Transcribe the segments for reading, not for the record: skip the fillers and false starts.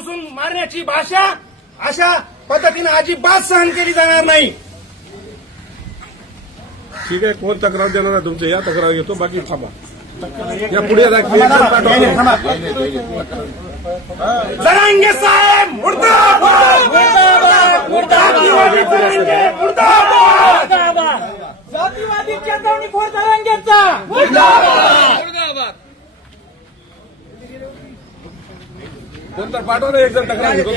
घुसून मारण्याची भाषा अशा पद्धतीने अजिबात सहन केली जाणार नाही. ठीक आहे, कोण तक्रार देणार आहे तुमचं? या तक्रार घेतो, बाकी थांबा. या पुढे जरांगे साहेब मुर्दाबाद, जातीवादी जरांगे मुर्दाबाद, जातीवादी चेतावणीखोर जरांगेचा मुर्दाबाद. कोणता पाठवा ना, एक जण तक्रार घेतो.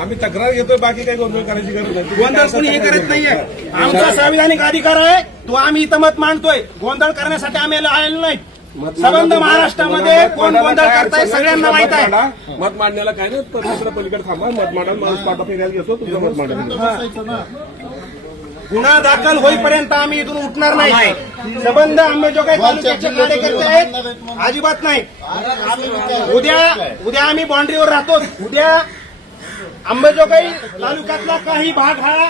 आम्ही तक्रार घेतोय, बाकी काही गोंधळ करायची गरज नाही. गोंधळ कोणी हे करत नाहीये. आमचा संविधानिक अधिकार आहे, तो आम्ही इथं मत मांडतोय. गोंधळ करण्यासाठी आम्ही आलेलो नाही. संबंध महाराष्ट्रामध्ये कोण गोंधळ करताय सगळ्यांना माहित आहे. मत मांडण्याला काय नाही, तर दुसऱ्या पलीकडे थांबा. मत मांडाल, माणूस पाठा फिरायला घेतो, तुमचं मत मांडायला. गुन्हा दाखल होईपर्यंत आम्ही इथून उठणार नाही. संबंध अंमलबजावणी तालुक्याचे कार्यकर्ते आहेत, अजिबात नाही. उद्या आम्ही बाउंड्रीवर राहतो. उद्या अंमलबजावणी तालुक्यातला काही भाग हा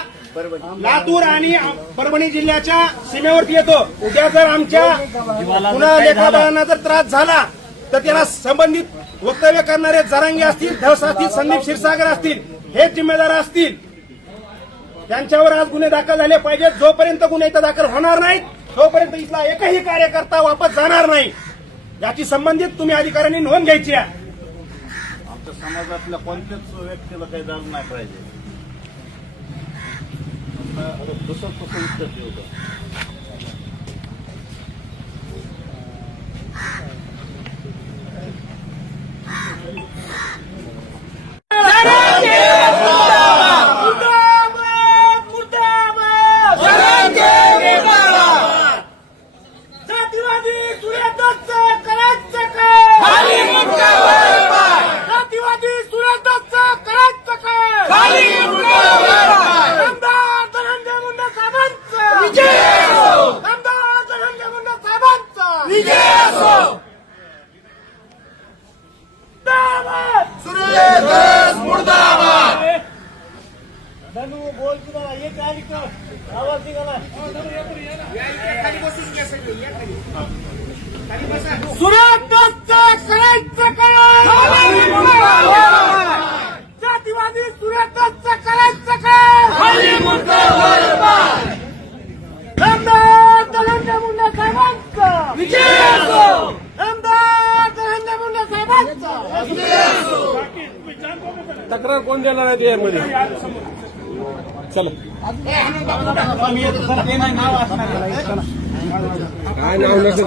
लातूर आणि परभणी जिल्ह्याच्या सीमेवरती येतो. उद्या जर आमच्या गुन्हा लेखाबाळांना जर त्रास झाला तर त्याला संबंधित वक्तव्य करणारे जरांगे असतील, धस असतील, संदीप क्षीरसागर असतील, हेच जिम्मेदार असतील. त्यांच्यावर आज गुन्हे दाखल झाले पाहिजेत. जोपर्यंत गुन्हे इथं दाखल होणार नाहीत तोपर्यंत इथला एकही कार्यकर्ता वापस जाणार नाही. याची संबंधित तुम्ही अधिकाऱ्यांनी नोंद घ्यायची आहे. आमच्या समाजातल्या कोणत्याच व्यक्तीला काही झालं नाही पाहिजे. दुसरं कसं उत्तर देऊ? जातीवादी सुरेश करायचं काय? आमदार धनंजय मुंडे साहेबांचा विजय असो. आमदार धनंजय मुंडे साहेबांचा विजय असो. तक्रार कोण देणार आहे यामध्ये? चला, काय नाव नसतं